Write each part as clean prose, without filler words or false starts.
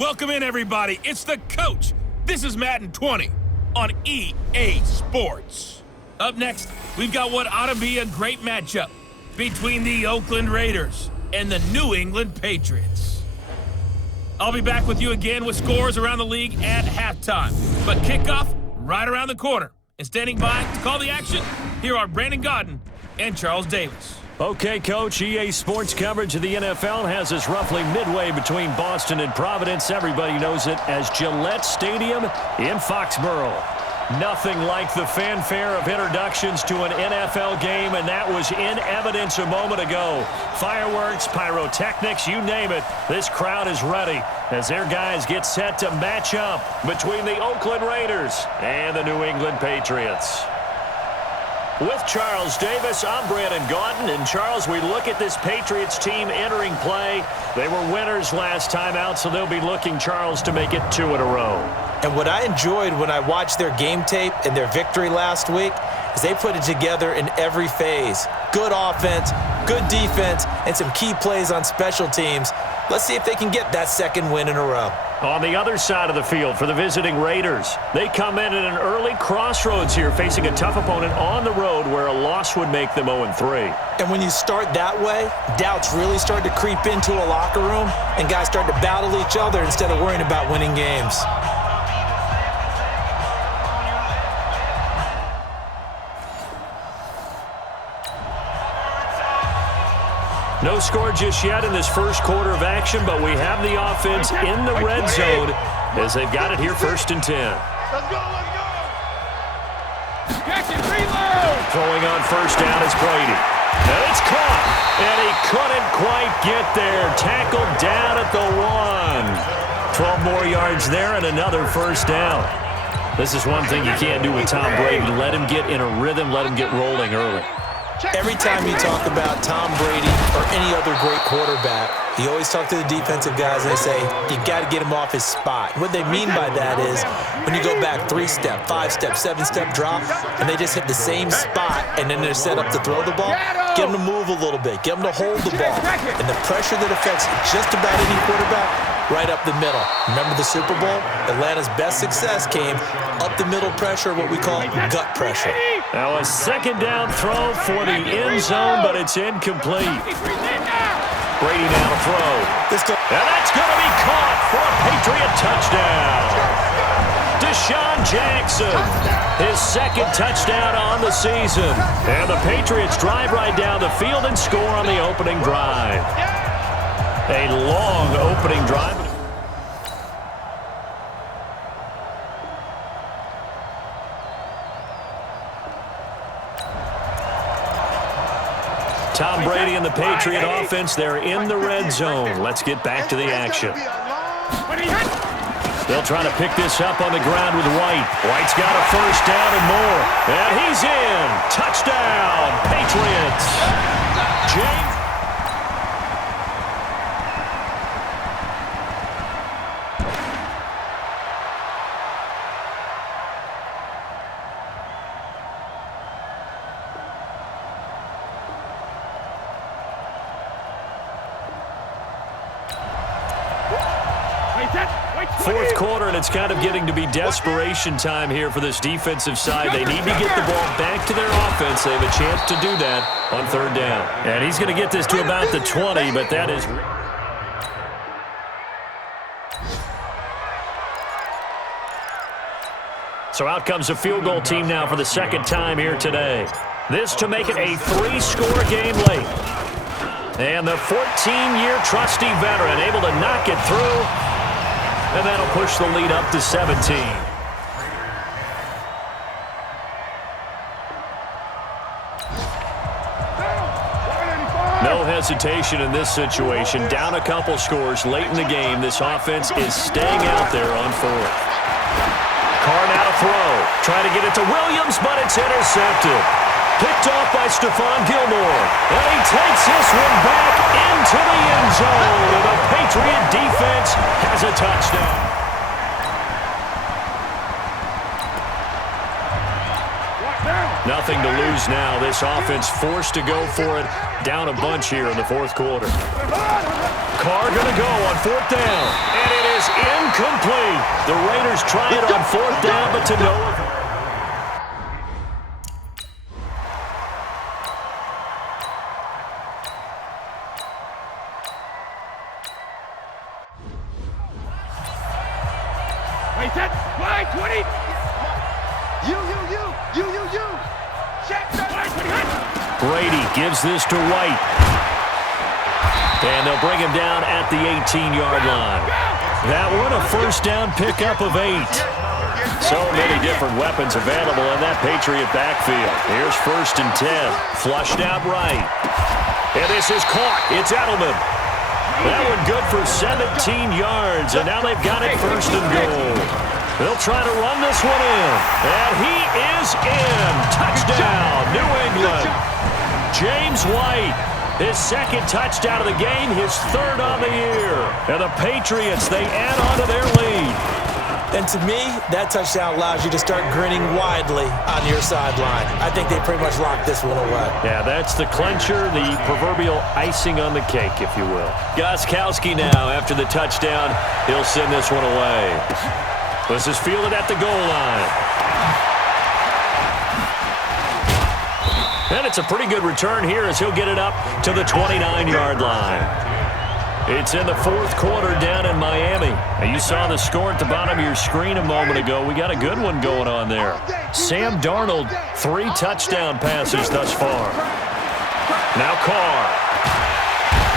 Welcome in, everybody. It's the coach. This is Madden 20 on EA Sports. Up next, we've got what ought to be a great matchup between the Oakland Raiders and the New England Patriots. I'll be back with you again with scores around the league at halftime. But kickoff right around the corner. And standing by to call the action, here are Brandon Godden and Charles Davis. Okay, Coach, EA Sports coverage of the NFL has us roughly midway between Boston and Providence. Everybody knows it as Gillette Stadium in Foxborough. Nothing like the fanfare of introductions to an NFL game, and that was in evidence a moment ago. Fireworks, pyrotechnics, you name it. This crowd is ready as their guys get set to match up between the Oakland Raiders and the New England Patriots. With Charles Davis, I'm Brandon Godden. And Charles, we look at this Patriots team entering play. They were winners last time out, so they'll be looking, Charles, to make it 2 in a row. And what I enjoyed when I watched their game tape and their victory last week is they put it together in every phase. Good offense, good defense, and some key plays on special teams. Let's see if they can get that second win in a row. On the other side of the field for the visiting Raiders, they come in at an early crossroads here, facing a tough opponent on the road where a loss would make them 0-3. And when you start that way, doubts really start to creep into a locker room, and guys start to battle each other instead of worrying about winning games. No score just yet in this first quarter of action, but we have the offense in the red zone as they've got it here 1st and 10. Let's go, let's go! Catch it, reload! Throwing on 1st down is Brady. And it's caught, and he couldn't quite get there. Tackled down at the 1. 12 more yards there and another 1st down. This is one thing you can't do with Tom Brady. Let him get in a rhythm, let him get rolling early. Every time you talk about Tom Brady or any other great quarterback, you always talk to the defensive guys and they say, you got to get him off his spot. What they mean by that is when you go back 3-step, 5-step, 7-step drop, and they just hit the same spot and then they're set up to throw the ball, get them to move a little bit, get them to hold the ball. And the pressure that affects just about any quarterback, right up the middle. Remember the Super Bowl? Atlanta's best success came up the middle pressure, what we call gut pressure. Now a 2nd down throw for the end zone, but it's incomplete. Brady now to throw. And that's going to be caught for a Patriot touchdown. Deshaun Jackson, his 2nd touchdown on the season. And the Patriots drive right down the field and score on the opening drive. A long opening drive. Tom Brady and the Patriot offense, they're in the red zone. Let's get back to the action. They'll try to pick this up on the ground with White. White's got a 1st down and more. And he's in. Touchdown, Patriots. James. Fourth quarter, and it's kind of getting to be desperation time here for this defensive side. They need to get the ball back to their offense. They have a chance to do that on 3rd down. And he's going to get this to about the 20, but that is... So out comes a field goal team now for the 2nd time here today. This to make it a 3-score game late. And the 14-year trusty veteran able to knock it through. And that'll push the lead up to 17. No hesitation in this situation. Down a couple scores late in the game. This offense is staying out there on 4th. Carr now to throw. Trying to get it to Williams, but it's intercepted. Picked off by Stephon Gilmore. And he takes this one back into the end zone. And the Patriot defense has a touchdown. Nothing to lose now. This offense forced to go for it. Down a bunch here in the 4th quarter. Carr going to go on 4th down. And it is is incomplete. The Raiders try it on 4th down, but to no avail. Wait, set, play, 20. You. Check, Brady gives this to White. And they'll bring him down at the 18-yard line. That one, a first down pickup of 8. So many different weapons available in that Patriot backfield. Here's 1st and 10. Flushed out right. And this is caught. It's Edelman. That one good for 17 yards. And now they've got it 1st and goal. They'll try to run this one in. And he is in. Touchdown, New England. James White, his 2nd touchdown of the game, his 3rd on the year. And the Patriots, they add on to their lead. And to me, that touchdown allows you to start grinning widely on your sideline. I think they pretty much locked this one away. Yeah, that's the clincher, the proverbial icing on the cake, if you will. Gostkowski now, after the touchdown, he'll send this one away. This is fielded at the goal line. And it's a pretty good return here as he'll get it up to the 29-yard line. It's in the 4th quarter down in Miami. Now, you saw the score at the bottom of your screen a moment ago. We got a good one going on there. Sam Darnold, 3 touchdown passes thus far. Now Carr.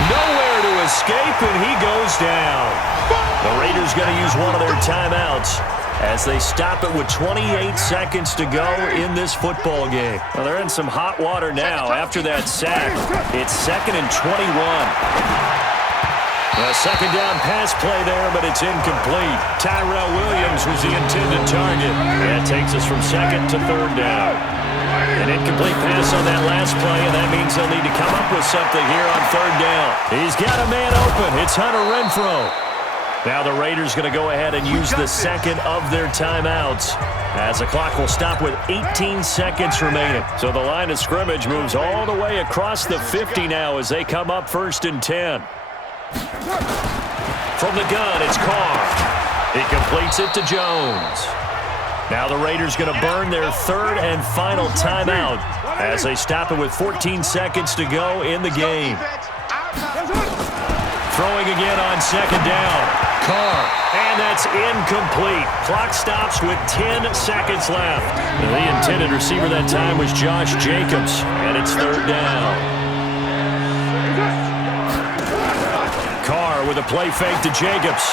Nowhere to escape, and he goes down. The Raiders going to use one of their timeouts as they stop it with 28 seconds to go in this football game. Well, they're in some hot water now after that sack. It's 2nd and 21. A 2nd down pass play there, but it's incomplete. Tyrell Williams was the intended target. That takes us from 2nd to 3rd down. An incomplete pass on that last play, and that means they'll need to come up with something here on 3rd down. He's got a man open. It's Hunter Renfrow. Now the Raiders going to go ahead and use the 2nd of their timeouts as the clock will stop with 18 seconds remaining. So the line of scrimmage moves all the way across the 50 now as they come up 1st and 10. From the gun, it's Carr. He completes it to Jones. Now the Raiders going to burn their 3rd and final timeout as they stop it with 14 seconds to go in the game. Throwing again on 2nd down. Carr. And that's incomplete. Clock stops with 10 seconds left. The intended receiver that time was Josh Jacobs. And it's 3rd down. Carr with a play fake to Jacobs.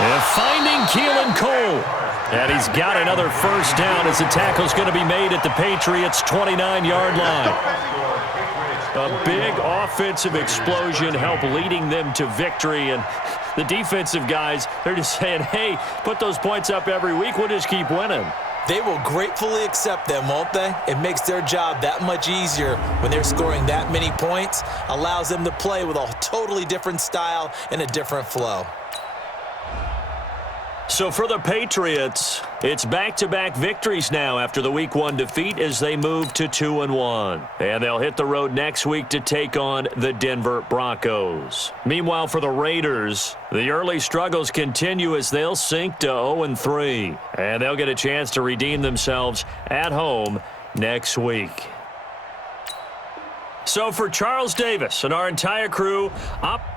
And finding Keelan Cole. And he's got another first down as the tackle's going to be made at the Patriots' 29-yard line. A big offensive explosion helped leading them to victory. And the defensive guys, they're just saying, hey, put those points up every week. We'll just keep winning. They will gratefully accept them, won't they? It makes their job that much easier when they're scoring that many points. Allows them to play with a totally different style and a different flow. So for the Patriots, it's back-to-back victories now after the Week 1 defeat as they move to 2-1. And they'll hit the road next week to take on the Denver Broncos. Meanwhile, for the Raiders, the early struggles continue as they'll sink to 0-3. And they'll get a chance to redeem themselves at home next week. So for Charles Davis and our entire crew, up